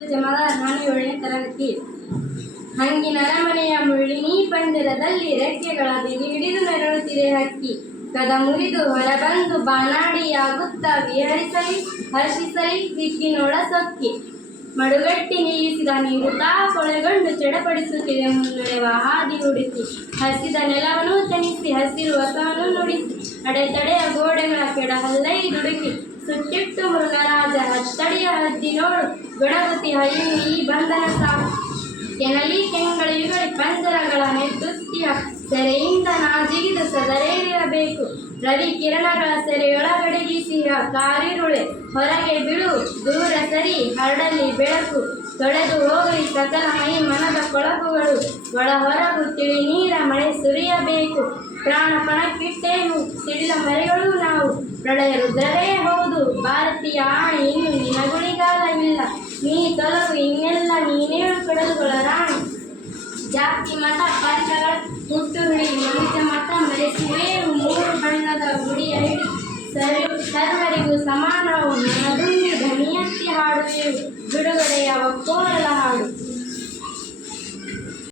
ಜಮದ ನಾಣ್ಯೊಳನೆ ತರಗತಿ. ಹಂಗಿನ ಅರಮನೆಯ ಮುಳ್ಳಿನಿ ಪಂದಿರದಲ್ಲಿ ರೆಕ್ಕೆಗಳ ಬಿಗಿ ಹಿಡಿದು ನೆರಳುತ್ತಿದೆ ಹಕ್ಕಿ ಕದ ಮುರಿದು ಹೊರಬಂದು ಬಾನಾಡಿಯಾಗುತ್ತಾ ವಿಹರಿಸಲಿ, ಹರ್ಷಿಸಲಿ ದಿಕ್ಕಿನೊಳ ಸೊಕ್ಕಿ. ಮಡುಗಟ್ಟಿ ನಿಲ್ಲಿಸಿದ ನೀರು ತಾ ಕೊಳೆಗೊಂಡು ಚಡಪಡಿಸುತ್ತಿದೆ ಮುನ್ನಡೆವ ಹಾದಿ ಹುಡುಕಿ. ಹಸಿದ ನೆಲವನ್ನು ತಣಿಸಿ ಹಸಿರು ಹೊಸವನ್ನು ನುಡಿಸಿ. ಅಡೆತಡೆಯ ಗೋಡೆಗಳ ಕೆಡ ಹಲ್ಲೈ ದುಡುಕಿ. ಸುಟ್ಟಿಟ್ಟು ಮೃಗರಾಜ ಅತ್ತಡಿಯ ಹದ್ದಿನೋಳು ಗೊಡಗುತಿ ಹಳ್ಳಿ ಈ ಬಂಧನ ಸಾವು ಕೆನಲಿ ಕೆಂಗಳಿಯುಗಳಿ ಪಂಜರಗಳ ನೆತ್ತುತ್ತಿಯ ಸೆರೆಯಿಂದ ನಾಜಿಗಿದು ಸದರೇರಿರಬೇಕು ರವಿ ಕಿರಣಗಳ ಸೆರೆಯೊಳಗಡಗಿಸಿಯ ಕಾರಿರುಳೆ ಹೊರಗೆ ಬಿಡು ದೂರ ಸರಿ ಹರಡಲಿ ಬೆಳಕು. ತೊಳೆದು ಹೋಗಲಿ ಸಕಲ ಮೈ ಮನದ ಕೊಳಕುಗಳು. ಒಳ ಹೊರಗು ತಿಳಿ ನೀರ ಮಳೆ ಸುರಿಯಬೇಕು. ಪ್ರಾಣ ಪಣಕ್ಕಿಟ್ಟೇನು ಸಿಡಿದ ಮರೆಗಳು ನಾವು. ಪ್ರಳಯ ರುದ್ರವೇ ಹೌದು. ಭಾರತೀಯ ಆಣಿ ಇನ್ನು ನಿನಗುಳಿಗಾಲವಿಲ್ಲ ನೀ ತೊಲಗು, ಇನ್ನೆಲ್ಲ ನೀನೇಳು ಕಡಲುಗಳ ರಾಣಿ. ಜಾತಿ ಮಠ ಪಂಥಗಳ ಹುಟ್ಟುರುಳಿ ಮನುಜ ಮಠ ಮೆರೆಸಿವೇರು ಮೂರು ಬಣ್ಣದ ಗುಡಿಯ ಹಿಡಿ ಸರ್ವ, ಸರ್ವರಿಗೂ ಸಮಾನವು ನಡುವೆ ಧ್ವನಿಯಂತೆ ಹಾಡುವೆವು. ಬಿಡುಗಡೆಯ ಒಕ್ಕೋರಲ